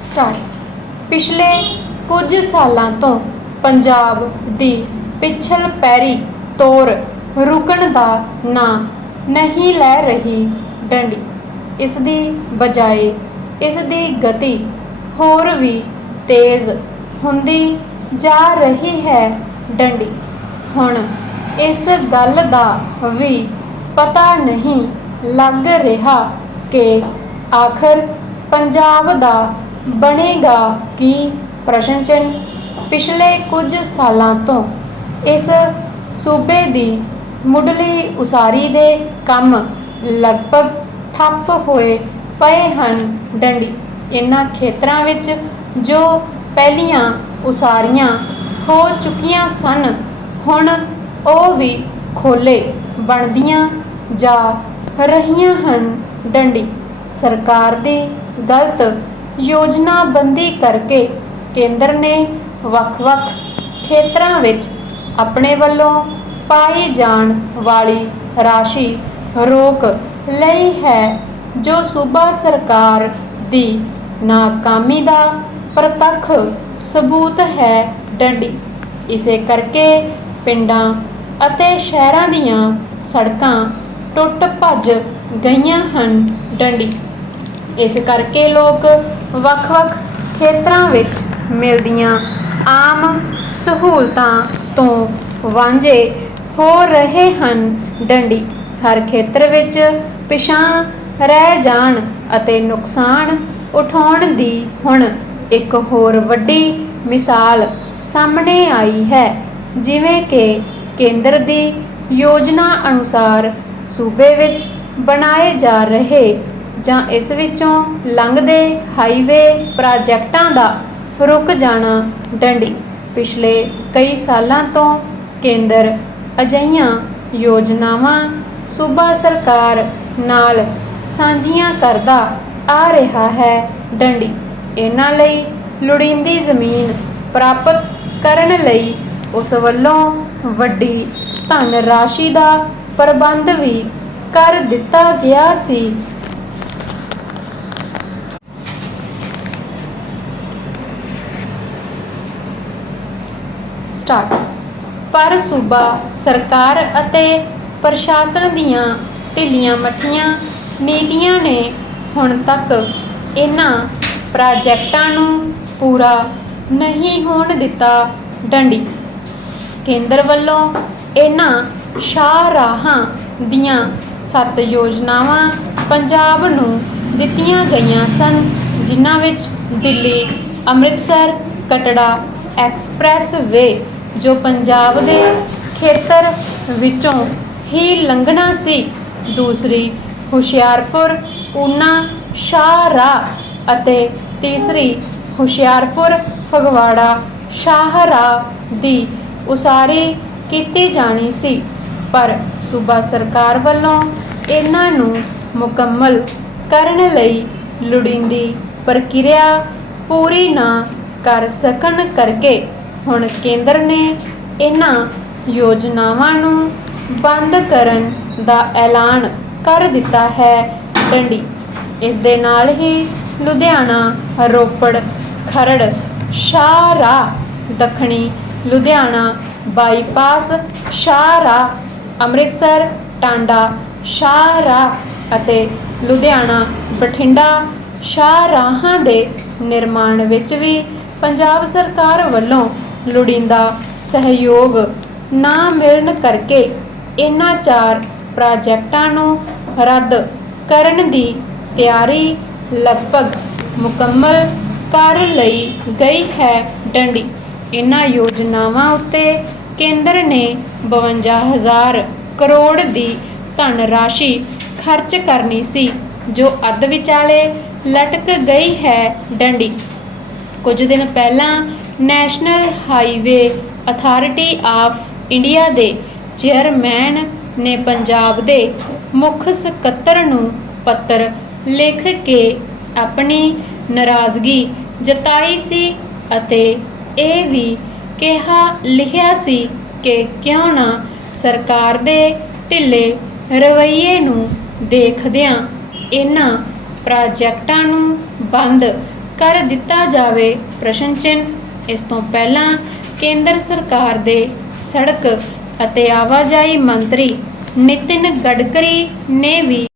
Start. ਪਿਛਲੇ ਕੁਝ ਸਾਲਾਂ ਤੋਂ ਪੰਜਾਬ ਦੀ ਪਿਛਲ ਪੈਰੀ ਤੋਰ ਰੁਕਣ ਦਾ ਨਾਂ ਨਹੀਂ ਲੈ ਰਹੀ ਡੰਡੀ। ਇਸ ਦੀ ਬਜਾਏ ਇਸ ਦੀ ਗਤੀ ਹੋਰ ਵੀ ਤੇਜ਼ ਹੁੰਦੀ ਜਾ ਰਹੀ ਹੈ ਡੰਡੀ। ਹੁਣ ਇਸ ਗੱਲ ਦਾ ਵੀ ਪਤਾ ਨਹੀਂ ਲੱਗ ਰਿਹਾ ਕਿ ਆਖਰ ਪੰਜਾਬ ਦਾ ਬਣੇਗਾ ਕੀ? ਪ੍ਰਸ਼ਨ ਚਿੰਨ੍ਹ। ਪਿਛਲੇ ਕੁਝ ਸਾਲਾਂ ਤੋਂ ਇਸ ਸੂਬੇ ਦੀ ਮੁੱਢਲੀ ਉਸਾਰੀ ਦੇ ਕੰਮ ਲਗਭਗ ਠੱਪ ਹੋਏ ਪਏ ਹਨ ਡੰਡੀ। ਇਨ੍ਹਾਂ ਖੇਤਰਾਂ ਵਿੱਚ ਜੋ ਪਹਿਲੀਆਂ ਉਸਾਰੀਆਂ ਹੋ ਚੁੱਕੀਆਂ ਸਨ, ਹੁਣ ਉਹ ਵੀ ਖੋਲੇ ਬਣਦੀਆਂ ਜਾ ਰਹੀਆਂ ਹਨ ਡੰਡੀ। ਸਰਕਾਰ ਦੀ ਗਲਤ ਯੋਜਨਾਬੰਦੀ ਕਰਕੇ ਕੇਂਦਰ ਨੇ ਵੱਖ-ਵੱਖ ਖੇਤਰਾਂ ਵਿੱਚ ਆਪਣੇ ਵੱਲੋਂ ਪਾਈ ਜਾਣ ਵਾਲੀ ਰਾਸ਼ੀ ਰੋਕ ਲਈ ਹੈ, ਜੋ ਸੂਬਾ ਸਰਕਾਰ ਦੀ ਨਾਕਾਮੀ ਦਾ ਪ੍ਰਤੱਖ ਸਬੂਤ ਹੈ ਡੰਡੀ। ਇਸੇ ਕਰਕੇ ਪਿੰਡਾਂ ਅਤੇ ਸ਼ਹਿਰਾਂ ਦੀਆਂ ਸੜਕਾਂ ਟੁੱਟ ਭੱਜ ਗਈਆਂ ਹਨ ਡੰਡੀ। ਇਸ ਕਰਕੇ ਲੋਕ ਵੱਖ-ਵੱਖ ਖੇਤਰਾਂ ਵਿੱਚ ਮਿਲਦੀਆਂ ਆਮ ਸਹੂਲਤਾਂ ਤੋਂ ਵਾਂਝੇ ਹੋ ਰਹੇ ਹਨ। ਡੰਡੀ ਹਰ ਖੇਤਰ ਵਿੱਚ ਪਿਛਾਂ ਰਹਿ ਜਾਣ ਅਤੇ ਨੁਕਸਾਨ ਉਠਾਉਣ ਦੀ ਹੁਣ ਇੱਕ ਹੋਰ ਵੱਡੀ ਮਿਸਾਲ ਸਾਹਮਣੇ ਆਈ ਹੈ। ਜਿਵੇਂ ਕਿ ਕੇਂਦਰ ਦੀ ਯੋਜਨਾ ਅਨੁਸਾਰ ਸੂਬੇ ਵਿੱਚ ਬਣਾਏ ਜਾ ਰਹੇ ਜਾਂ ਇਸ ਵਿੱਚੋਂ ਲੰਘਦੇ ਹਾਈਵੇ ਪ੍ਰਾਜੈਕਟਾਂ ਦਾ ਰੁਕ ਜਾਣਾ ਡੰਡੀ। ਪਿਛਲੇ ਕਈ ਸਾਲਾਂ ਤੋਂ ਕੇਂਦਰ ਅਜਿਹੀਆਂ ਯੋਜਨਾਵਾਂ ਸੂਬਾ ਸਰਕਾਰ ਨਾਲ ਸਾਂਝੀਆਂ ਕਰਦਾ ਆ ਰਿਹਾ ਹੈ ਡੰਡੀ। ਇਹਨਾਂ ਲਈ ਲੋੜੀਂਦੀ ਜ਼ਮੀਨ ਪ੍ਰਾਪਤ ਕਰਨ ਲਈ ਉਸ ਵੱਲੋਂ ਵੱਡੀ ਧਨ ਰਾਸ਼ੀ ਦਾ ਪ੍ਰਬੰਧ ਵੀ ਕਰ ਦਿੱਤਾ ਗਿਆ ਸੀ। ਸਟਾਰਟ। ਪਰ ਸੂਬਾ ਸਰਕਾਰ ਅਤੇ ਪ੍ਰਸ਼ਾਸਨ ਦੀਆਂ ਢਿੱਲੀਆਂ ਮੱਠੀਆਂ ਨੀਤੀਆਂ ਨੇ ਹੁਣ ਤੱਕ ਇਹਨਾਂ ਪ੍ਰਾਜੈਕਟਾਂ ਨੂੰ ਪੂਰਾ ਨਹੀਂ ਹੋਣ ਦਿੱਤਾ ਡੰਡੀ। ਕੇਂਦਰ ਵੱਲੋਂ ਇਹਨਾਂ ਸ਼ਾਹਰਾਹਾਂ ਦੀਆਂ ਸੱਤ ਯੋਜਨਾਵਾਂ ਪੰਜਾਬ ਨੂੰ ਦਿੱਤੀਆਂ ਗਈਆਂ ਸਨ, ਜਿਨ੍ਹਾਂ ਵਿੱਚ ਦਿੱਲੀ, ਅੰਮ੍ਰਿਤਸਰ, ਕਟੜਾ ਐਕਸਪ੍ਰੈਸ ਵੇ ਜੋ ਪੰਜਾਬ ਦੇ ਖੇਤਰ ਵਿੱਚੋਂ ਹੀ ਲੰਘਣਾ ਸੀ। ਦੂਸਰੀ, ਹੁਸ਼ਿਆਰਪੁਰ, ਊਨਾ ਸ਼ਾਹਰਾ ਅਤੇ ਤੀਸਰੀ, ਹੁਸ਼ਿਆਰਪੁਰ, ਫਗਵਾੜਾ ਸ਼ਾਹਰਾਹ ਦੀ ਉਸਾਰੀ ਕੀਤੀ ਜਾਣੀ ਸੀ। ਪਰ ਸੂਬਾ ਸਰਕਾਰ ਵੱਲੋਂ ਇਹਨਾਂ ਨੂੰ ਮੁਕੰਮਲ ਕਰਨ ਲਈ ਲੋੜੀਂਦੀ ਪ੍ਰਕਿਰਿਆ ਪੂਰੀ ਨਾ ਕਰ ਸਕਣ ਕਰਕੇ ਹੁਣ ਕੇਂਦਰ ਨੇ ਇਹਨਾਂ ਯੋਜਨਾਵਾਂ ਨੂੰ ਬੰਦ ਕਰਨ ਦਾ ਐਲਾਨ ਕਰ ਦਿੱਤਾ ਹੈ ਡੰਡੀ। ਇਸ ਦੇ ਨਾਲ ਹੀ ਲੁਧਿਆਣਾ, ਰੋਪੜ, ਖਰੜ, ਸ਼ਾਹਰਾਹ, ਦੱਖਣੀ ਲੁਧਿਆਣਾ, ਬਾਈਪਾਸ, ਸ਼ਾਹਰਾਹ, ਅੰਮ੍ਰਿਤਸਰ, ਟਾਂਡਾ, ਸ਼ਾਹਰਾਹ ਅਤੇ ਲੁਧਿਆਣਾ, ਬਠਿੰਡਾ ਸ਼ਾਹਰਾਹਾਂ ਦੇ ਨਿਰਮਾਣ ਵਿੱਚ ਵੀ ਪੰਜਾਬ ਸਰਕਾਰ ਵੱਲੋਂ ਲੋੜੀਂਦਾ ਸਹਿਯੋਗ ਨਾ ਮਿਲਣ ਕਰਕੇ ਇਹਨਾਂ ਚਾਰ ਪ੍ਰਾਜੈਕਟਾਂ ਨੂੰ ਰੱਦ ਕਰਨ ਦੀ ਤਿਆਰੀ ਲਗਭਗ ਮੁਕੰਮਲ ਕਰ ਲਈ ਗਈ ਹੈ ਡੰਡੀ। ਇਹਨਾਂ ਯੋਜਨਾਵਾਂ ਉੱਤੇ ਕੇਂਦਰ ਨੇ 52000 ਕਰੋੜ ਦੀ ਧਨ ਰਾਸ਼ੀ ਖਰਚ ਕਰਨੀ ਸੀ, ਜੋ ਅੱਧ ਵਿਚਾਲੇ ਲਟਕ ਗਈ ਹੈ ਡੰਡੀ। ਕੁਝ ਦਿਨ ਪਹਿਲਾਂ national highway authority of India ਦੇ ਚੇਅਰਮੈਨ ਨੇ ਪੰਜਾਬ ਦੇ ਮੁੱਖ ਸਕੱਤਰ ਨੂੰ ਪੱਤਰ ਲਿਖ ਕੇ ਆਪਣੀ ਨਾਰਾਜ਼ਗੀ ਜਤਾਈ ਸੀ ਅਤੇ ਇਹ ਵੀ ਕਿਹਾ, ਲਿਖਿਆ ਸੀ ਕਿ ਕਿਉਂ ਨਾ ਸਰਕਾਰ ਦੇ ਢਿੱਲੇ ਰਵੱਈਏ ਨੂੰ ਦੇਖਦਿਆਂ ਇਹਨਾਂ ਪ੍ਰਾਜੈਕਟਾਂ ਨੂੰ ਬੰਦ ਕਰ ਦਿੱਤਾ ਜਾਵੇ। ਪ੍ਰਸ਼ਨ ਚਿੰਨ੍ਹ ਇਸ ਤੋਂ ਪਹਿਲਾਂ ਕੇਂਦਰ ਸਰਕਾਰ ਦੇ ਸੜਕ ਅਤੇ ਆਵਾਜਾਈ ਮੰਤਰੀ ਨਿਤਿਨ ਗਡਕਰੀ ਨੇ ਵੀ